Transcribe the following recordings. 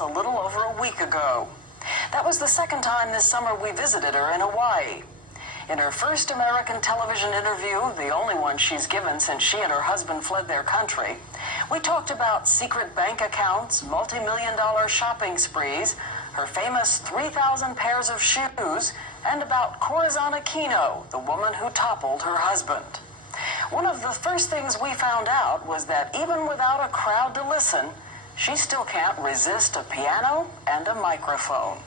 a little over a week ago. That was the second time this summer we visited her in Hawaii. In her first American television interview, the only one she's given since she and her husband fled their country, we talked about secret bank accounts, multi-million-dollar shopping sprees, her famous 3,000 pairs of shoes, and about Corazon Aquino, the woman who toppled her husband. One of the first things we found out was that even without a crowd to listen, she still can't resist a piano and a microphone.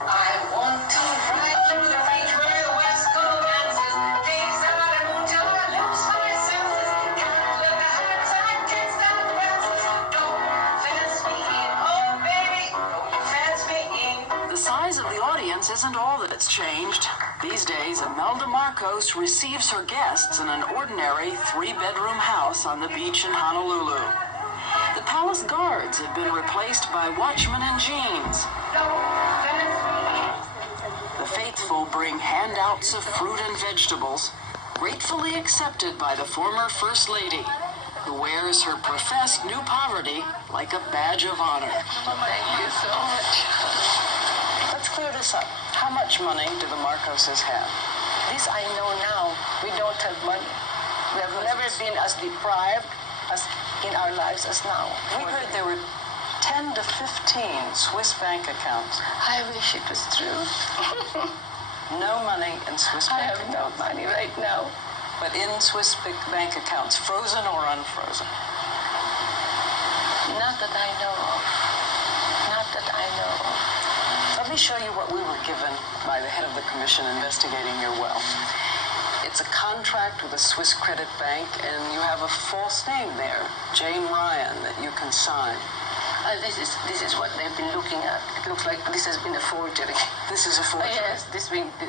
I want to ride through the range where the West Coast dances. Days out and moonshine, I lose my senses. Can't let the hard side kiss that dances. Don't fence me in, oh baby, don't you fence me in. The size of the audience isn't all that's changed. These days, Imelda Marcos receives her guests in an ordinary 3-bedroom house on the beach in Honolulu. The palace guards have been replaced by watchmen in jeans. The faithful bring handouts of fruit and vegetables, gratefully accepted by the former First Lady, who wears her professed new poverty like a badge of honor. Thank you so much. Let's clear this up. How much money do the Marcoses have? This I know now. We don't have money. We have never been as deprived as in our lives as now. We heard there were 10 to 15 Swiss bank accounts. I wish it was true. No money in Swiss I bank have accounts. no money right now. But in Swiss bank accounts, frozen or unfrozen? Not that I know of. Not that I know of. Let me show you what we were given by the head of the commission investigating your wealth. It's a contract with a Swiss credit bank, and you have a false name there, Jane Ryan, that you can sign. This is what they've been looking at. It looks like this has been a forgery. This is a forgery? Yes,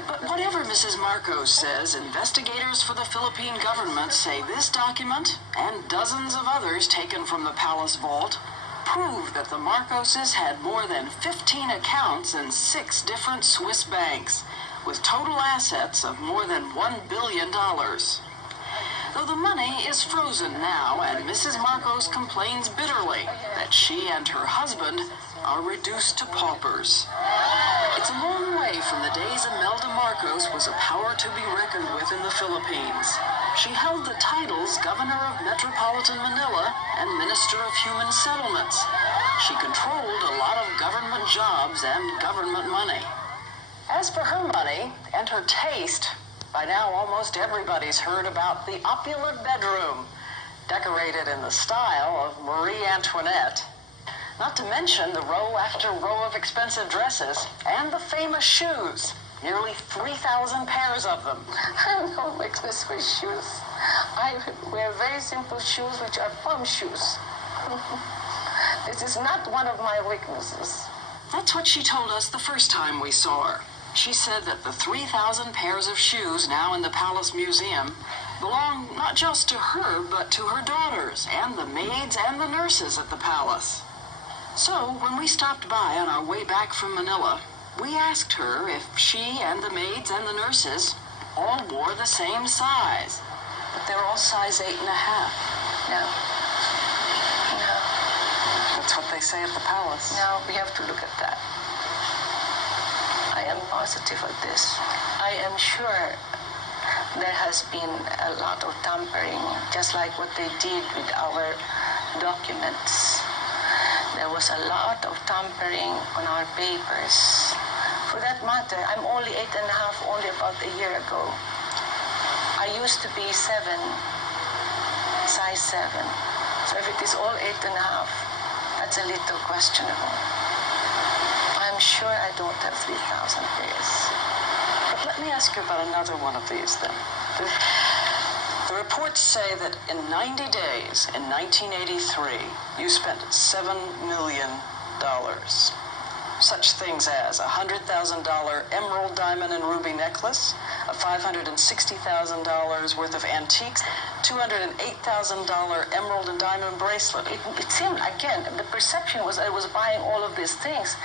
But whatever Mrs. Marcos says, investigators for the Philippine government say this document, and dozens of others taken from the palace vault, prove that the Marcoses had more than 15 accounts in 6 different Swiss banks, with total assets of more than $1 billion. Though the money is frozen now, and Mrs. Marcos complains bitterly that she and her husband are reduced to paupers. It's a long way from the days Imelda Marcos was a power to be reckoned with in the Philippines. She held the titles Governor of Metropolitan Manila and Minister of Human Settlements. She controlled a lot of government jobs and government money. As for her money and her taste, by now almost everybody's heard about the opulent bedroom, decorated in the style of Marie Antoinette. Not to mention the row after row of expensive dresses and the famous shoes, nearly 3,000 pairs of them. I have no weakness for shoes. I wear very simple shoes, which are palm shoes. This is not one of my weaknesses. That's what she told us the first time we saw her. She said that the 3,000 pairs of shoes now in the Palace Museum belong not just to her, but to her daughters and the maids and the nurses at the palace. So when we stopped by on our way back from Manila, we asked her if she and the maids and the nurses all wore the same size. But they're all size 8.5. No. No. That's what they say at the palace. No, we have to look at that. I am positive of this. I am sure there has been a lot of tampering, just like what they did with our documents. There was a lot of tampering on our papers. For that matter, I'm only 8.5, only about a year ago. I used to be 7, size 7. So if it is all 8.5, that's a little questionable. I'm sure I don't have 3,000 pairs. But let me ask you about another one of these then. The reports say that in 90 days, in 1983, you spent $7 million. Such things as a $100,000 emerald, diamond, and ruby necklace, a $560,000 worth of antiques, $208,000 emerald and diamond bracelet. It seemed, again, the perception was I was buying all of these things.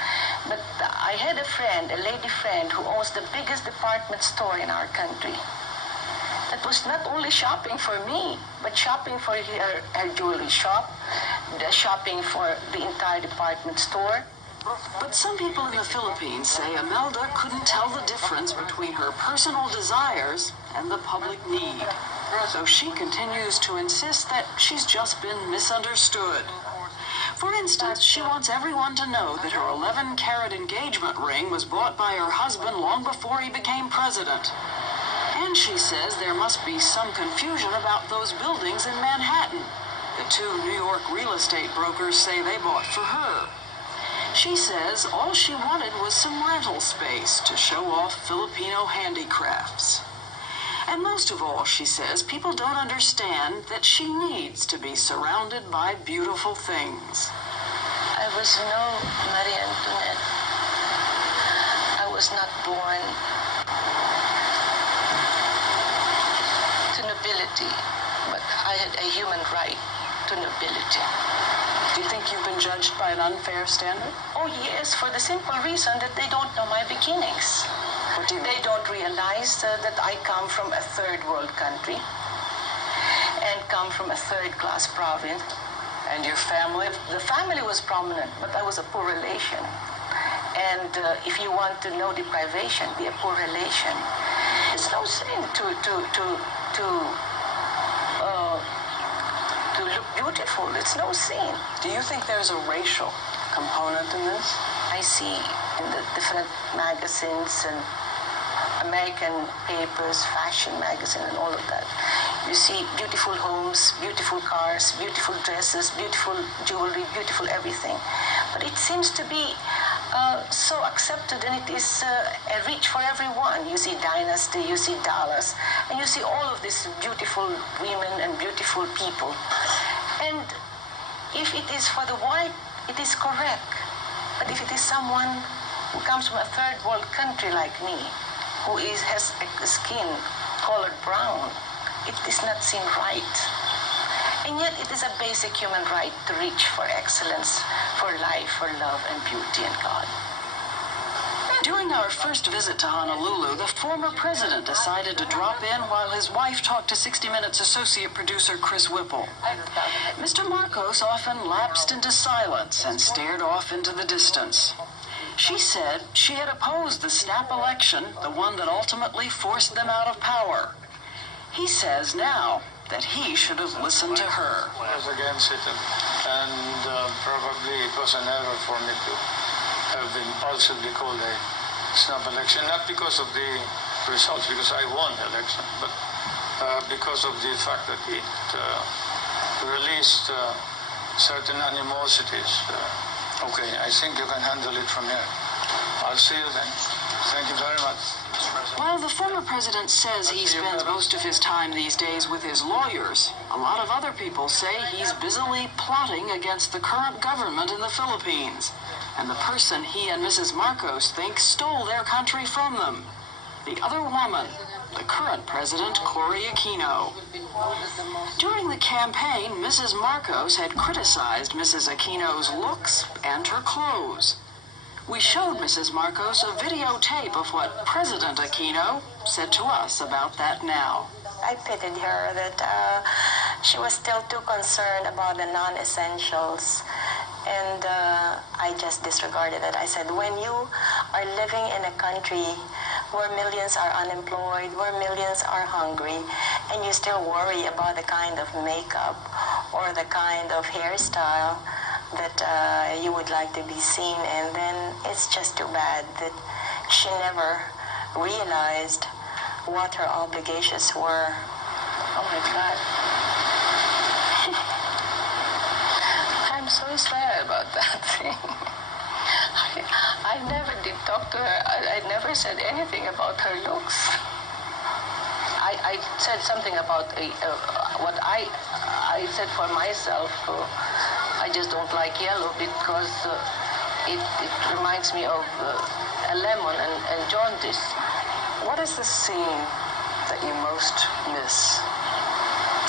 But I had a friend, a lady friend, who owns the biggest department store in our country. That was not only shopping for me, but shopping for her jewelry shop, the shopping for the entire department store. But some people in the Philippines say Imelda couldn't tell the difference between her personal desires and the public need. So she continues to insist that she's just been misunderstood. For instance, she wants everyone to know that her 11-carat engagement ring was bought by her husband long before he became president. And she says there must be some confusion about those buildings in Manhattan. The two New York real estate brokers say they bought for her. She says all she wanted was some rental space to show off Filipino handicrafts. And most of all, she says, people don't understand that she needs to be surrounded by beautiful things. I was no Marie Antoinette. I was not born to nobility, but I had a human right to nobility. Do you think you've been judged by an unfair standard? Oh yes, for the simple reason that they don't know my beginnings. What do you They don't realize that I come from a third world country and come from a third-class province. And your family? The family was prominent, but I was a poor relation. And if you want to know deprivation, be a poor relation. It's no sin to look beautiful. It's no sin. Do you think there's a racial component in this? I see in the different magazines and American papers, fashion magazine and all of that. You see beautiful homes, beautiful cars, beautiful dresses, beautiful jewelry, beautiful everything. But it seems to be so accepted, and it is a reach for everyone. You see Dynasty, you see Dallas, and you see all of these beautiful women and beautiful people. And if it is for the white, it is correct. But if it is someone who comes from a third world country like me, who has a skin colored brown, it does not seem right. And yet it is a basic human right to reach for excellence, for life, for love and beauty in God. During our first visit to Honolulu, the former president decided to drop in while his wife talked to 60 Minutes associate producer Chris Whipple. Mr. Marcos often lapsed into silence and stared off into the distance. She said she had opposed the snap election, the one that ultimately forced them out of power. He says now that he should have listened to her. I was against it, and probably it was an error for me to have impulsively called a snap election, not because of the results, because I won the election, but because of the fact that it released certain animosities. Okay, I think you can handle it from here. I'll see you then. Thank you very much. While the former president says he spends most of his time these days with his lawyers, a lot of other people say he's busily plotting against the current government in the Philippines and the person he and Mrs. Marcos think stole their country from them. The other woman, the current president, Cory Aquino. During the campaign, Mrs. Marcos had criticized Mrs. Aquino's looks and her clothes. We showed Mrs. Marcos a videotape of what President Aquino said to us about that now. I pitied her that she was still too concerned about the non-essentials. And I just disregarded it. I said, when you are living in a country where millions are unemployed, where millions are hungry, and you still worry about the kind of makeup or the kind of hairstyle that you would like to be seen in, then it's just too bad that she never realized what her obligations were. Oh my God. I'm so sad about that thing. I never did talk to her. I never said anything about her looks. I said something about what I said for myself. I just don't like yellow because it reminds me of a lemon and jaundice. What is the scene that you most miss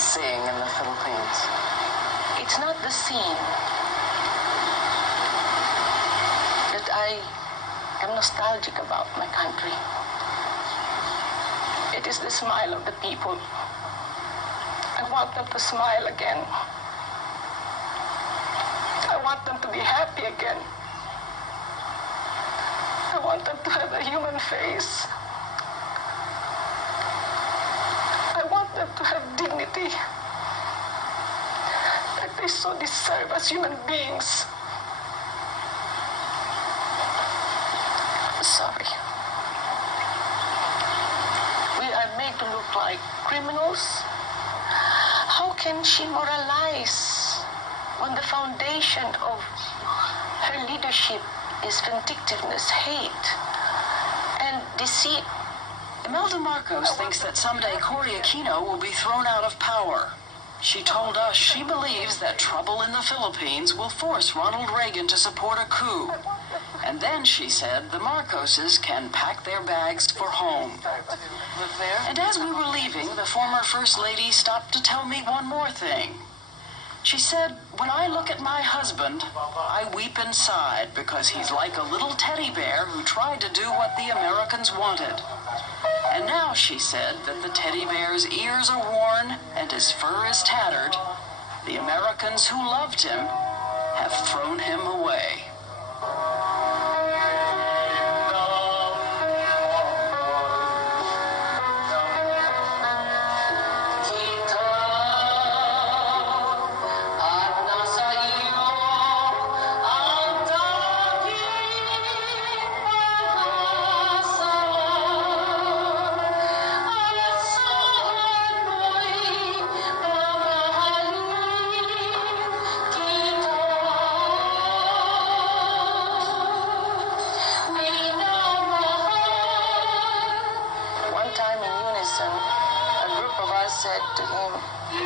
seeing in the Philippines? It's not the scene that I am nostalgic about my country. It is the smile of the people. I want them to smile again. I want them to be happy again. want them to have a human face. I want them to have dignity that they so deserve as human beings. Sorry. We are made to look like criminals. How can she moralize when the foundation of her leadership is vindictiveness, hate, and deceit? Imelda Marcos thinks that someday Cory Aquino will be thrown out of power. She told us she believes that trouble in the Philippines will force Ronald Reagan to support a coup. And then, she said, the Marcoses can pack their bags for home. And as we were leaving, the former First Lady stopped to tell me one more thing. She said, when I look at my husband, I weep inside because he's like a little teddy bear who tried to do what the Americans wanted. And now, she said, that the teddy bear's ears are worn and his fur is tattered, the Americans who loved him have thrown him away. Said to him,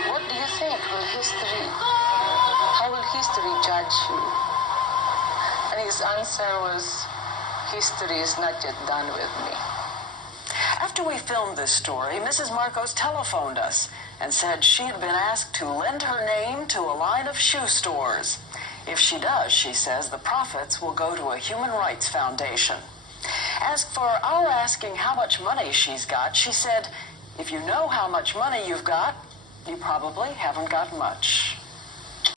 what do you think? How will history judge you? And his answer was, history is not yet done with me. After we filmed this story, Mrs. Marcos telephoned us and said she had been asked to lend her name to a line of shoe stores. If she does, she says, the profits will go to a human rights foundation. As for our asking how much money she's got, she said, if you know how much money you've got, you probably haven't got much.